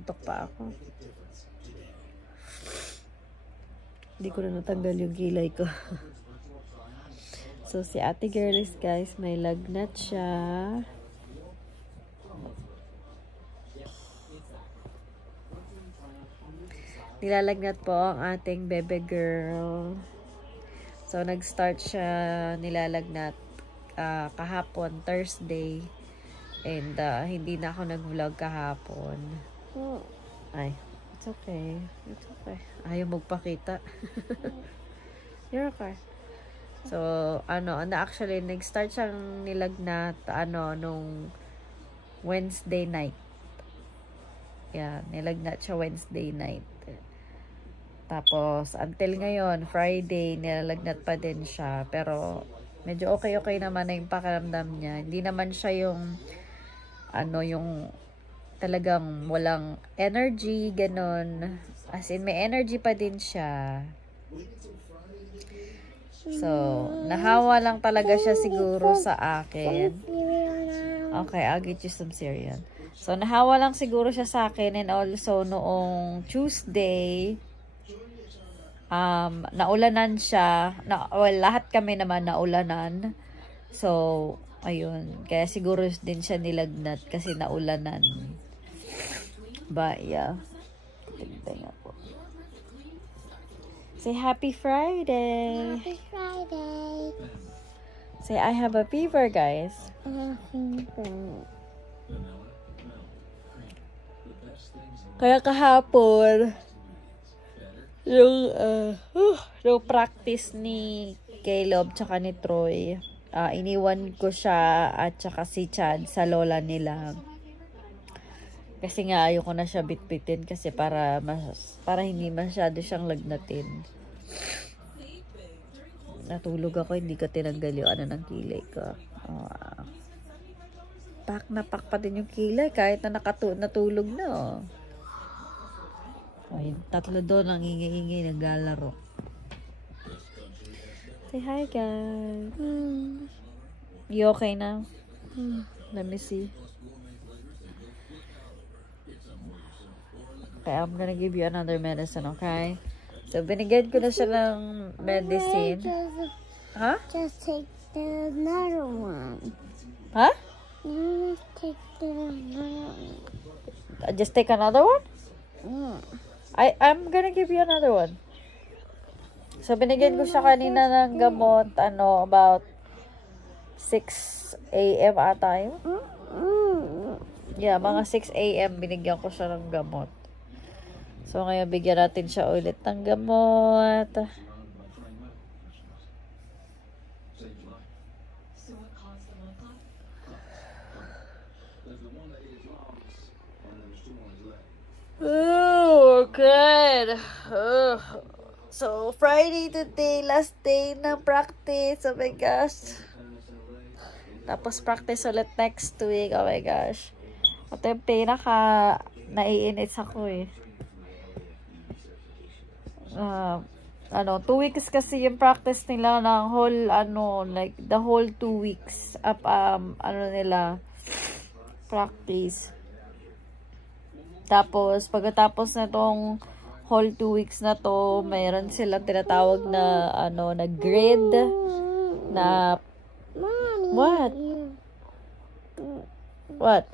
inaantok pa ako. Hindi ko na natanggal yung kilay ko. So, si ate girlies, guys, may lagnat siya. Nilalagnat po ang ating bebe girl. So, nag-start siya nilalagnat kahapon, Thursday. And, hindi na ako nag-vlog kahapon. Ay, it's okay. It's okay. Ayaw magpakita. You're okay. So, actually, nag-start siyang nilagnat, nung Wednesday night. Yeah, nilagnat siya Wednesday night. Tapos, until ngayon, Friday, nilalagnat pa din siya. Pero, medyo okay naman na yung pakiramdam niya. Hindi naman siya yung, yung talagang walang energy, ganon. As in, may energy pa din siya. So, nahawa lang talaga siya siguro sa akin. Okay, I'll get you some cereal. So, nahawa lang siguro siya sa akin. And also, noong Tuesday, naulanan siya. Lahat kami naman naulanan. So, ayun. Kaya siguro din siya nilagnat kasi naulanan. But, yeah. Tingnan po. Say Happy Friday. Happy Friday. Say I have a fever, guys. Kaya kahapon, yung practice ni Caleb tsaka ni Troy, iniwan ko siya at tsaka si Chad sa lola nila. Kasi nga ayoko na siya bitbitin kasi para hindi masyado siyang lagnatin. Natulog ako, hindi ko tinanggal yung ng kilay ko. Pak na pak pa din yung kilay kahit na natulog na. Ay, tatlo doon ang ingay-ingay naglalaro. Say hi, guys. You okay now? Let me see. Okay, I'm gonna give you another medicine, okay? So, binigyan ko na siya ng medicine. Huh? Just take another one. Huh? Just take another one. Just take another one? Yeah. I'm gonna give you another one. So, binigyan ko siya kanina ng gamot, about 6 a.m. ata yun. Yeah, mga 6 a.m. binigyan ko siya ng gamot. So, ngayon, bigyan natin siya ulit ng gamot. Oh, good. So, Friday today, last day ng practice. Oh my gosh. Tapos, practice ulit next week. Oh my gosh. Ito yung naiinit ako eh. 2 weeks kasi yung practice nila ng whole, like, the whole 2 weeks up, nila, practice. Tapos, pagkatapos na tong whole 2 weeks na to, mayroon silang tinatawag na, na grid, na, what? What?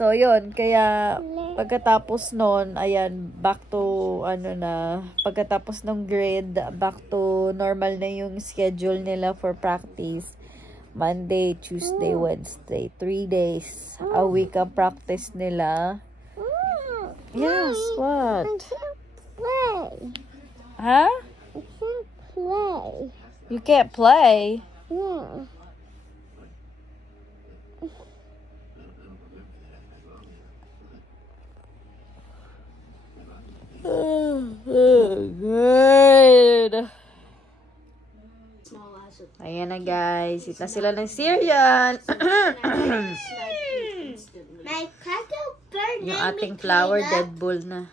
So, yun. Kaya, pagkatapos nun, ayan, back to, pagkatapos ng grade, back to normal na yung schedule nila for practice. Monday, Tuesday, Wednesday. 3 days a week ang practice nila. Yes, what? I can't play. Huh? I can't play. You can't play? Yeah. Good. Ayan na guys. Ita sila ng cereal. My cracker bird Yung name ating is flour Caleb. Dead Bull na.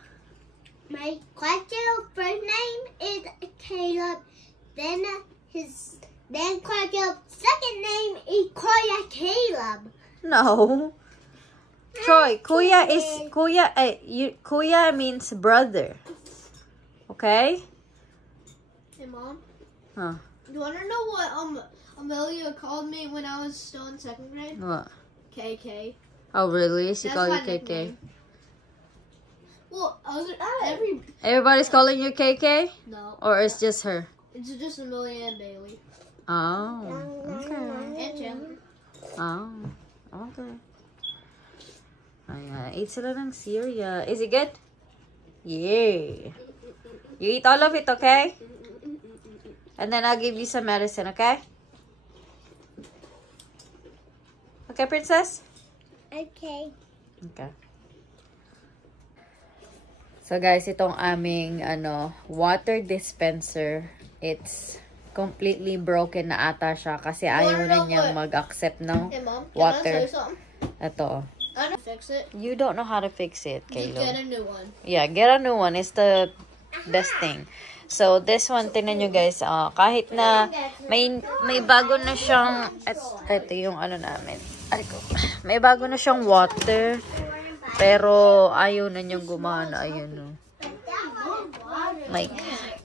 My cracker bird name is Caleb. Then his Then Cargill's second name is Kuya Caleb. No. Troy, Kuya means brother. Okay? Hey, Mom. Huh. You want to know what Amelia called me when I was still in 2nd grade? What? KK. Oh, really? She That's called you my KK? nickname. Well, Everybody's calling you KK? No. Or it's just her? It's just Amelia and Bailey. Oh, okay. And Chandler. Oh, okay. Ayan, eat sila ng cereal. Is it good? Yeah. You eat all of it, okay? And then I'll give you some medicine, okay? Okay, princess? Okay. Okay. So guys, itong aming water dispenser, it's completely broken na ata siya kasi ayaw na niyang mag-accept ng Hey, Mom. Can water. I tell you something? Ito. I know how to fix it. You don't know how to fix it, Just Caleb. get a new one. Yeah, get a new one. It's the best thing. So, this one, tingnan nyo guys, kahit na may bago na siyang, ito yung namin. May bago na siyang water, pero ayaw na niyang gumana. Ayun, no. Like,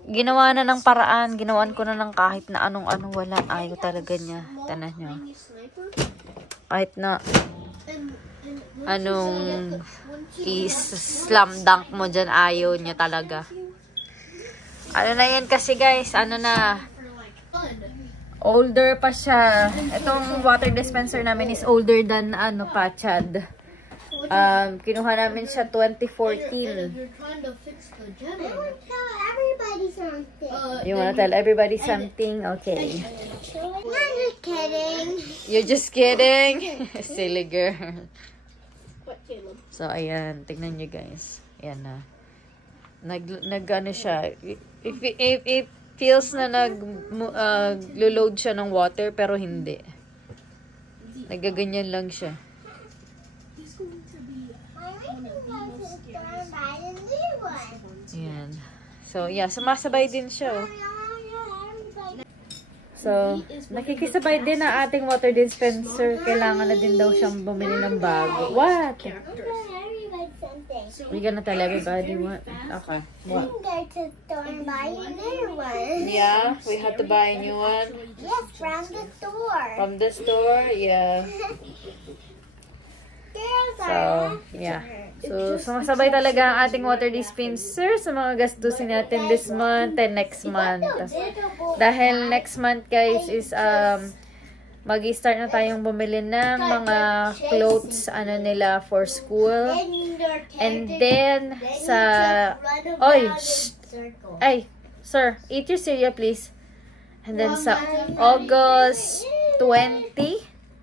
ginawa na ng paraan, ginawan ko na ng kahit na anong-ano, wala. Ayaw talaga niya. Tanan nyo. Kahit na anong i-slam dunk mo dyan, ayaw niya talaga. Ano na yan kasi guys, older pa siya. Itong water dispenser namin is older than Chad. Kinuha namin siya 2014. You're trying to fix the I generator. want to tell everybody something. You wanna tell everybody something? Okay. I'm just kidding. You're just kidding? Silly girl. What, Caleb? So, ayan. Tignan nyo guys. Ayan na. Nag-ano siya. It feels na nag-load siya ng water, pero hindi. Nagaganyan lang siya. Ayan. So, yeah. Sumasabay din siya. Oh. So, nakikisabay din ang ating water dispenser. Kailangan na din daw siyang bumili ng bago. What? We gonna tell everybody what? Okay. What? Go to the store and buy a new one. Yeah, we have to buy a new one. Yes, from the store. From the store, yeah. Girls So, are yeah. So, sumasabay talaga ang ating water dispenser sa mga gastusin natin this month and next month. Dahil next month, guys, is mag-start na tayong bumili ng mga clothes nila for school. And then sa Oy, shh. Ay, sir, eat your cereal please. And then sa August 20,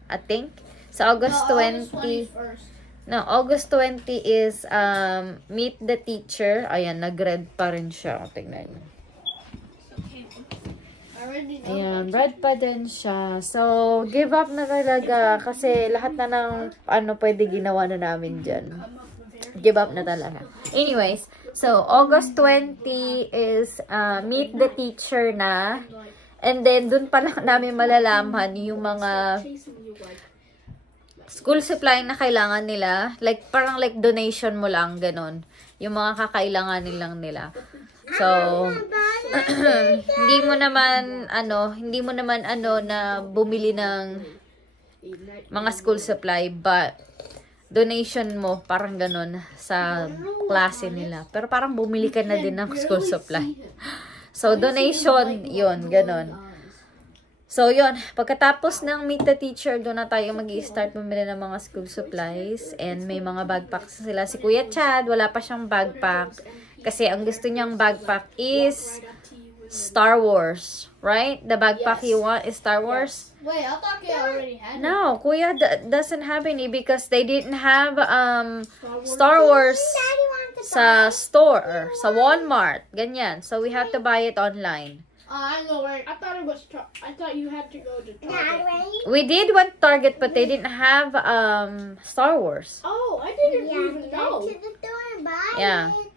I think. Sa August 20, no, August 20 is meet the teacher. Ayan, nag-red pa rin siya. O, tingnan niyo. Ayan, red pa din siya. So, give up na talaga kasi lahat na ng pwede ginawa na namin dyan. Give up na talaga. Anyways, so, August 20 is meet the teacher na. And then, dun pa lang namin malalaman yung mga school supply na kailangan nila. Like, parang like donation mo lang, ganun. Yung mga kakailanganin lang nila. So, hindi mo naman na bumili ng mga school supply, but donation mo, parang ganun, sa klase nila. Pero parang bumili ka na din ng school supply. So, donation, yun, ganun. So, yun. Pagkatapos ng meet the teacher, doon na tayo mag-i-start bumili ng mga school supplies. And may mga backpacks sila. Si Kuya Chad, wala pa siyang backpack. Kasi ang gusto niyang backpack is Star Wars. Right? The backpack you want is Star Wars? Wait, I thought you already had it. No, Kuya doesn't have any because they didn't have Star Wars sa store, sa Walmart. Ganyan. So, we have to buy it online. I know where. I thought you had to go to Target. We did want Target, but they didn't have Star Wars. Oh, I didn't even know. To the store and buy Yeah. it.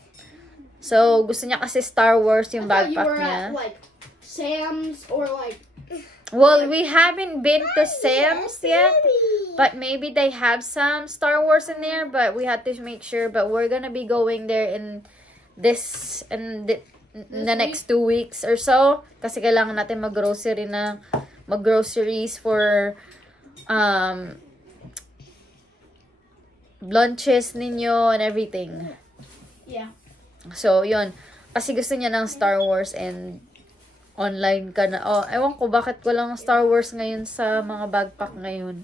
So, gusto niya kasi Star Wars yung I thought you backpack were niya. at like Sam's or like Well, we haven't been to Sam's yet, but maybe they have some Star Wars in there, but we have to make sure. But we're gonna be going there in the next 2 weeks or so, kasi kailangan natin mag-groceries for lunches ninyo and everything. Yeah. So, yun. Kasi gusto niya ng Star Wars and online ka na. Oh, ewan ko bakit walang Star Wars ngayon sa mga backpack ngayon.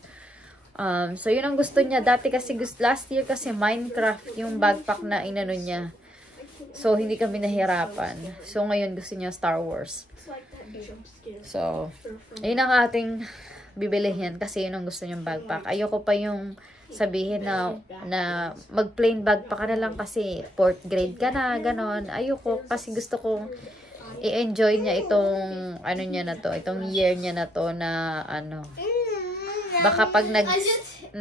So, yun ang gusto niya. Dati kasi, last year kasi Minecraft yung backpack na inano niya. So, hindi kami nahirapan. So, ngayon gusto niya Star Wars. So, yun ang ating bibilihin kasi yun ang gusto niyang backpack. Ayoko pa yung sabihin na mag-plain backpack ka na lang kasi 4th grade ka na, ganon. Ayoko kasi gusto kong i-enjoy niya itong ano niya na to, itong year niya na to na ano. Baka pag nag 6th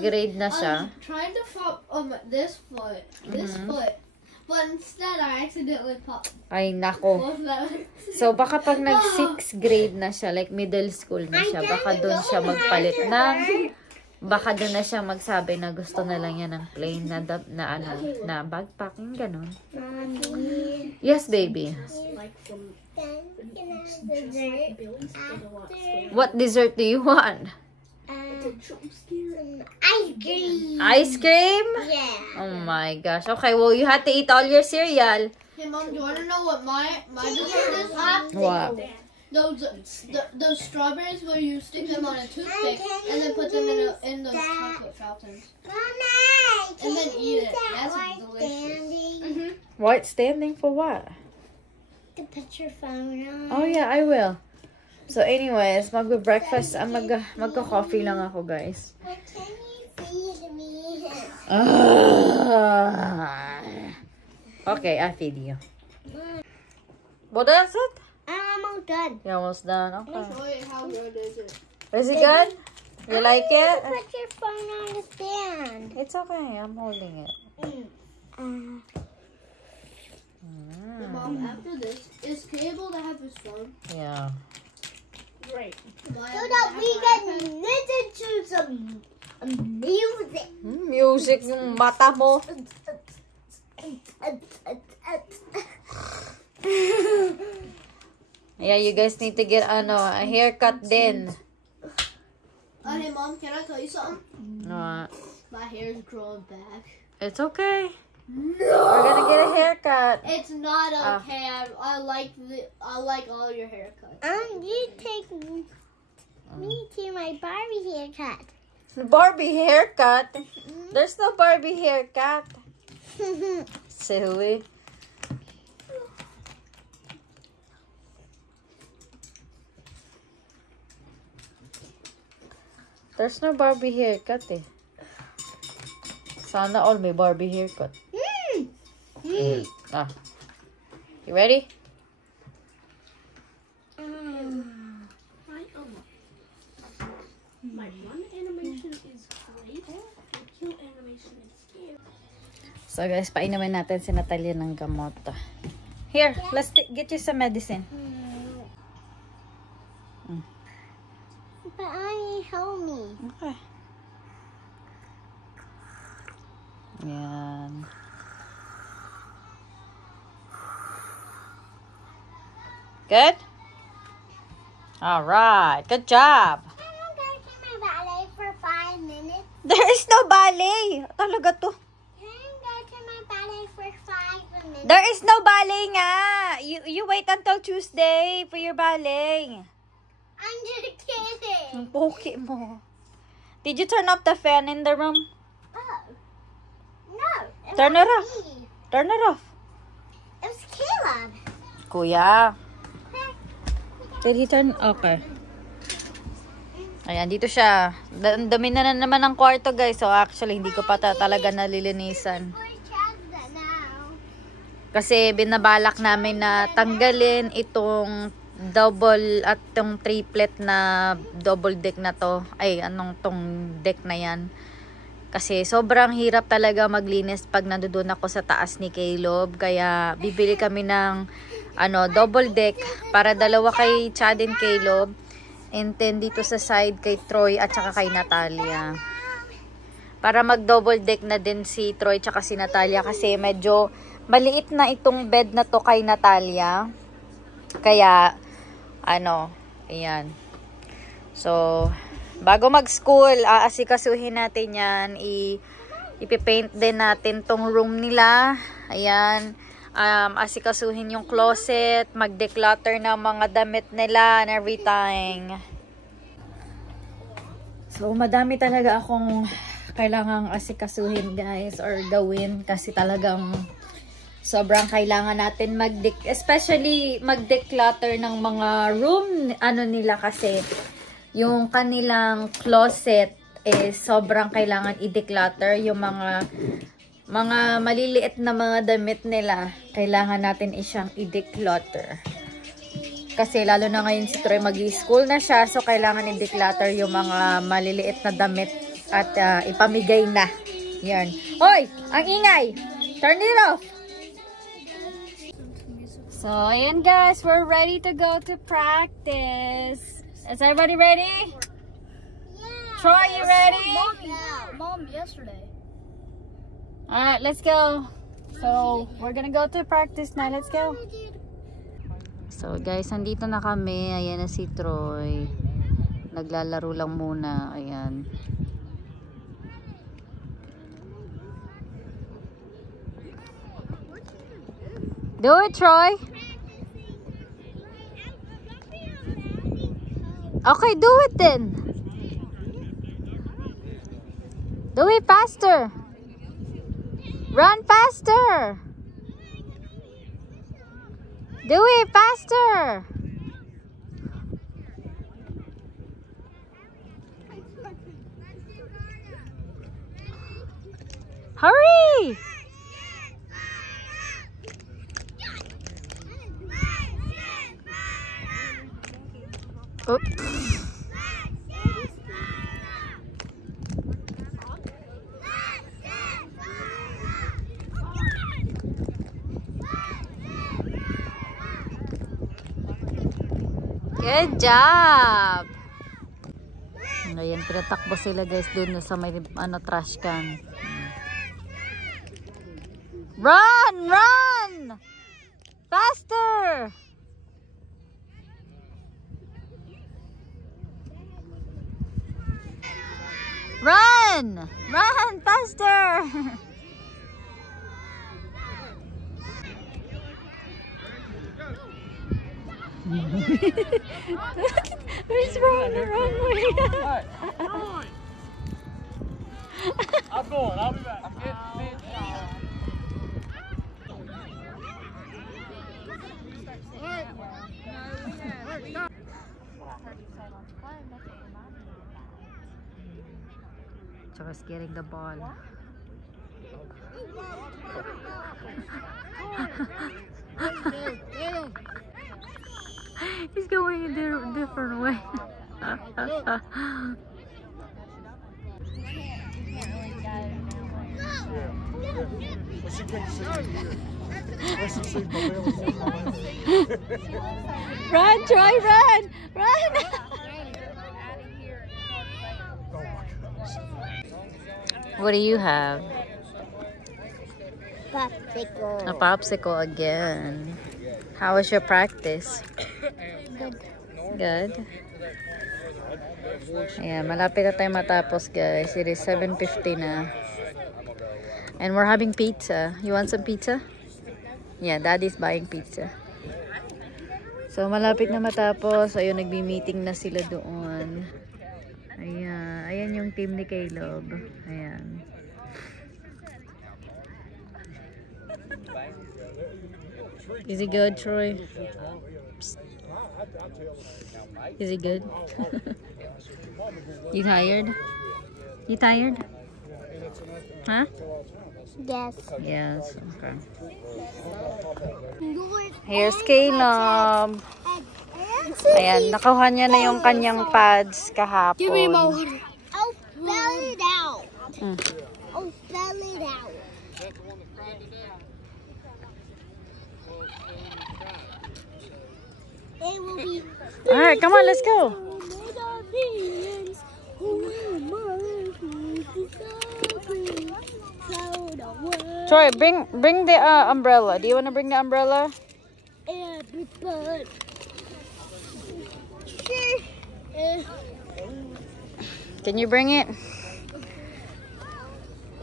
grade na siya. Trying to pop this foot, but instead I accidentally popped. Ay nako. So baka pag nag 6th grade na siya, like middle school na siya, baka doon siya magpalit ng baka doon na siya magsabi na gusto na lang niya ng plain na backpacking ganon. Yes, baby. What dessert do you want? Ice cream. Ice cream? Yeah. Oh my gosh. Okay, well you have to eat all your cereal. Hey Mom, do you want to know what my dessert is? What? Those strawberries where you stick them on a toothpick and then put them in those chocolate fountains. Mama, And then eat it. that That's white delicious. standing? White standing for what? To put your phone on. Oh yeah, I will. So anyways, magbe-breakfast, magka-coffee lang ako, guys. What can you feed me? Okay, I feed you. Well, that's it? I'm all done. You're almost done. Okay. Wait, how good is it? Is it good? You like it? Put your phone on the stand. It's okay. I'm holding it. Mom, after this, is Cable to have his phone? Yeah. Great. So that we can listen to some music. Music yung mata mo. Yeah, you guys need to get a haircut then. Hey Mom, can I tell you something? What? My hair's growing back. It's okay. We're gonna get a haircut. It's not okay. I like all your haircuts. You take me to my Barbie haircut. Barbie haircut? There's no Barbie haircut. Silly. There's no Barbie haircut eh. Sana all may Barbie haircut. Ah. You ready? My run animation is great. My kill animation is scary. So guys, painumin natin si Natalia ng gamot. Here, let's get you some medicine. But I help me. Okay. Yan. Good? Alright. Good job. Can I go to my ballet for 5 minutes? There is no ballet. Talaga to. Can I go to my ballet for 5 minutes? There is no ballet nga. You wait until Tuesday for your ballet. I'm just kidding. Ang poki mo. Did you turn off the fan in the room? Oh. No. Turn it off. Me. Turn it off. It was Caleb. Kuya. Did he turn? Okay. Ayan, dito siya. Dami na naman ng kwarto, guys. So, actually, hindi ko pa talaga nalilinisan. Kasi binabalak namin na tanggalin itong double at itong triplet na double deck na to. Ay, anong tong deck na yan. Kasi sobrang hirap talaga maglinis pag nandoon ako sa taas ni Caleb. Kaya bibili kami ng double deck para dalawa kay Chad and Caleb. And then dito sa side kay Troy at saka kay Natalia. Para mag-double deck na din si Troy tsaka si Natalia kasi medyo maliit na itong bed na to kay Natalia. Kaya, ayan. So, bago mag-school, aasikasuhin natin yan. Ipipaint din natin tong room nila. Ayan. Asikasuhin yung closet, mag-declutter na mga damit nila and everything. So, madami talaga akong kailangang asikasuhin guys or gawin kasi talagang sobrang kailangan natin especially mag-declutter ng mga room nila kasi yung kanilang closet is sobrang kailangan i-declutter. Yung mga maliliit na mga damit nila kailangan natin siyang i-declutter kasi lalo na ngayon si Troy mag-i-school na siya, so kailangan i-declutter yung mga maliliit na damit at ipamigay na. Yan. Hoy! Ang ingay! Turn it off! So, ayan guys. We're ready to go to practice. Is everybody ready? Yeah. Troy, you ready? Mom, yesterday. Alright, let's go. So, we're gonna go to practice now. Let's go. So, guys, nandito na kami. Ayan na si Troy. Naglalaro lang muna. Ayan. Do it, Troy. Okay, do it then. Do it faster. Run faster. Do it faster. Hurry. Oh. Good job. Ngayon, pinatakbo sila guys dun sa may trash can. Run! Run! Faster! Run! Run faster! Where's Ron? I'm going. I'll be back. I'm getting me. Just getting the ball. He's going a different way. Run, Troy, run! Run! What do you have? Popsicle. A popsicle again. How was your practice? Good. Good? Ayan, malapit na tayo matapos guys. It is 7:50 na. And we're having pizza. You want some pizza? Yeah, Daddy's buying pizza. So, malapit na matapos. Ayun, nagbi-meeting na sila doon. Ayan. Ayan yung team ni Caleb. Ayan. Is he good, Troy? Psst. Is he good? You tired? You tired? Huh? Yes. Yes. Okay. Here's Caleb. Ayan, nakuha niya na yung kanyang pads kahapon. Give me more. Oh, spell it out. Oh, spell it out. It will be. All right, come on, let's go. Troy, bring the umbrella. Do you want to bring the umbrella? Can you bring it?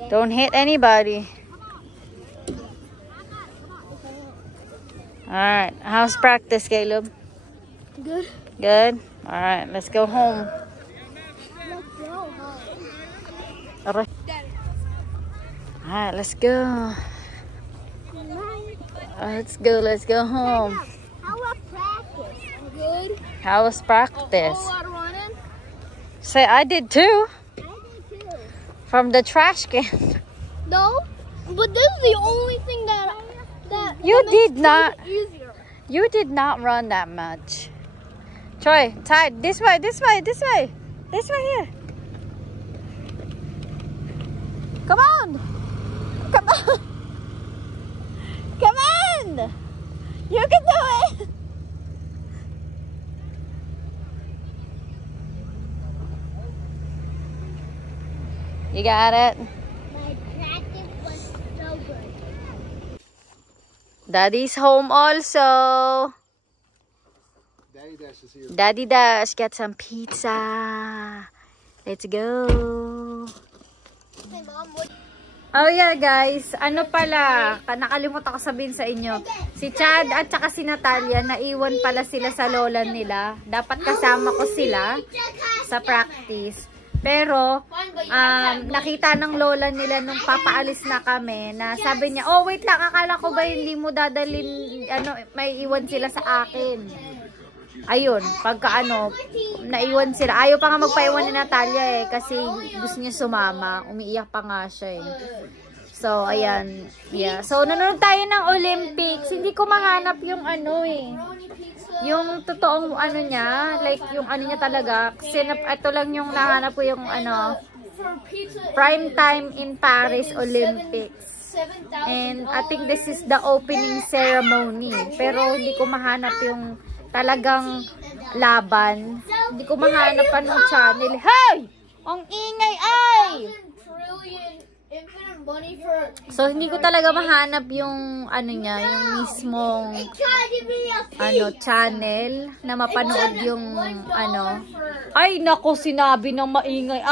Don't hit anybody. All right, how's practice, Caleb? Good. Good? All right, let's go home. All right, let's go. Let's go home. How was practice? Good. How was practice? A lot of running. Say, I did too. I did too. From the trash can. No, but this is the only thing that You that did makes not. it easier. You did not run that much. Troy, Tide, this way, this way, this way. This way here. Come on. Come on. Come on. You can do it. You got it. My practice was so good. Daddy's home also. Daddy Dash is here. Daddy Dash, get some pizza. Let's go. Hey, Mom, what? Oh yeah guys, ano pala, nakalimutan ko sabihin sa inyo. Si Chad at saka si Natalia, naiwan pala sila sa lola nila. Dapat kasama ko sila sa practice. Pero, nakita ng lola nila nung papaalis na kami, na sabi niya, oh wait lang, akala ko ba hindi mo dadalhin, may iwan sila sa akin. Ayun, pagka naiwan sila. Ayaw pa nga magpaiwan ni Natalia kasi gusto niya sumama. Umiiyak pa nga siya So, ayan. Yeah. So, nanonood tayo ng Olympics. Hindi ko mahanap yung yung totoong niya. Like, yung niya talaga. Kasi ito lang yung nahanap ko yung prime time in Paris Olympics. And I think this is the opening ceremony. Pero hindi ko mahanap yung talagang laban. Hindi ko mahanap anong channel. Hey! Ang ingay ay! So, hindi ko talaga mahanap yung niya, yung mismong channel na mapanood yung Ay, nako, sinabi ng maingay.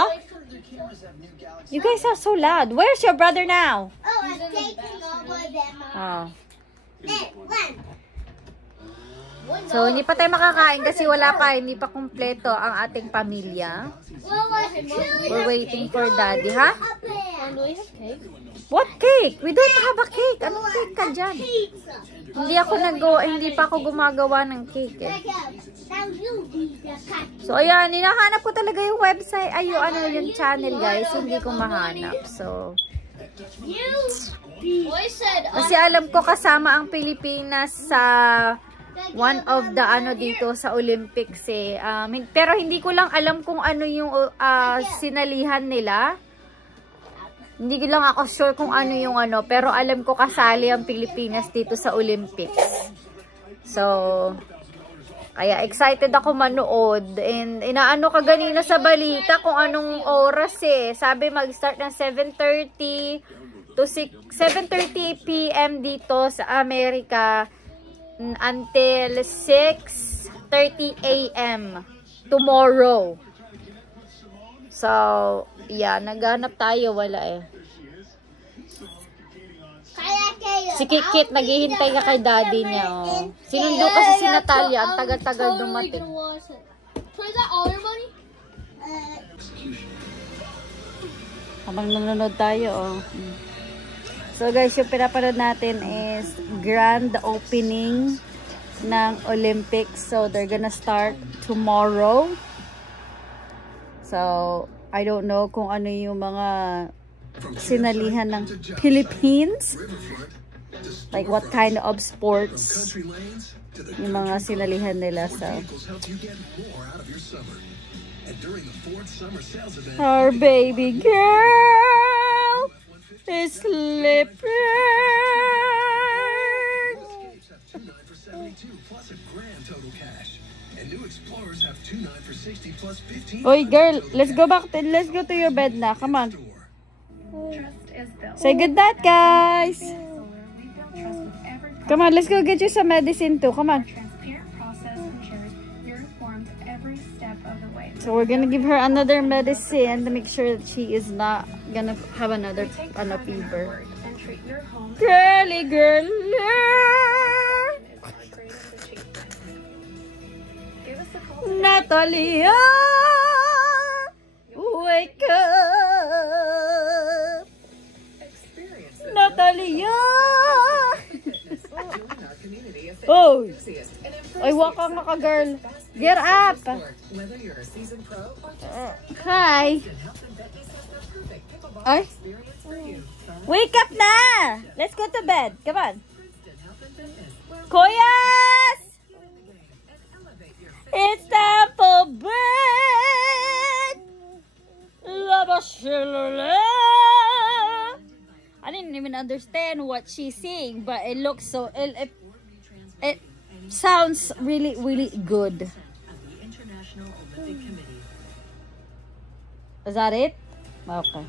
You guys are so loud. Where's your brother now? Oh, I'm taking over them. Oh. One. So, hindi pa tayo makakain kasi wala pa, hindi pa kumpleto ang ating pamilya. We're waiting for Daddy, ha? Do we have cake? What cake? We don't have a cake. Anong cake ka dyan? Hindi pa ako gumagawa ng cake So, ayan, hinahanap ko talaga yung website. Ay, yung channel, guys. Hindi ko mahanap. So, kasi alam ko kasama ang Pilipinas sa one of the dito sa Olympics pero hindi ko lang alam kung ano yung sinalihan nila. Hindi ko lang ako sure kung ano yung pero alam ko kasali ang Pilipinas dito sa Olympics. So, kaya excited ako manood. And inaano ka ganina sa balita kung anong oras Sabi mag-start ng 7:30 to 7:30 PM dito sa Amerika. Until 6:30 AM tomorrow. So, yeah, naghanap tayo, wala Si Kikit, naghihintay ka kay daddy niya, Sinundo kasi si Natalia, ang tagal-tagal dumating. Is that all your money? Habang nanonood tayo, So guys, yung pinapanood natin is grand opening ng Olympics. So they're gonna start tomorrow. So I don't know kung ano yung mga sinalihan ng Philippines. Like what kind of sports yung mga sinalihan nila. So our baby girl is slipping. new Explorers have 2 9 for 60 plus 15. Oy, girl, let's go to your bed na. Come on. Say good night, guys. Come on, let's go get you some medicine too. Come on. So we're gonna give her another medicine to make sure that she is not gonna have another fever. Girly girl. Natalia, wake up. Natalia. Oh, ay waka nga ka, girl. Get up. Hi. Ay. Wake up na. Let's go to bed. Come on. Koyas! It's time for bed. I didn't even understand what she's saying, but it looks so. It sounds really, really good. Is that it? Okay.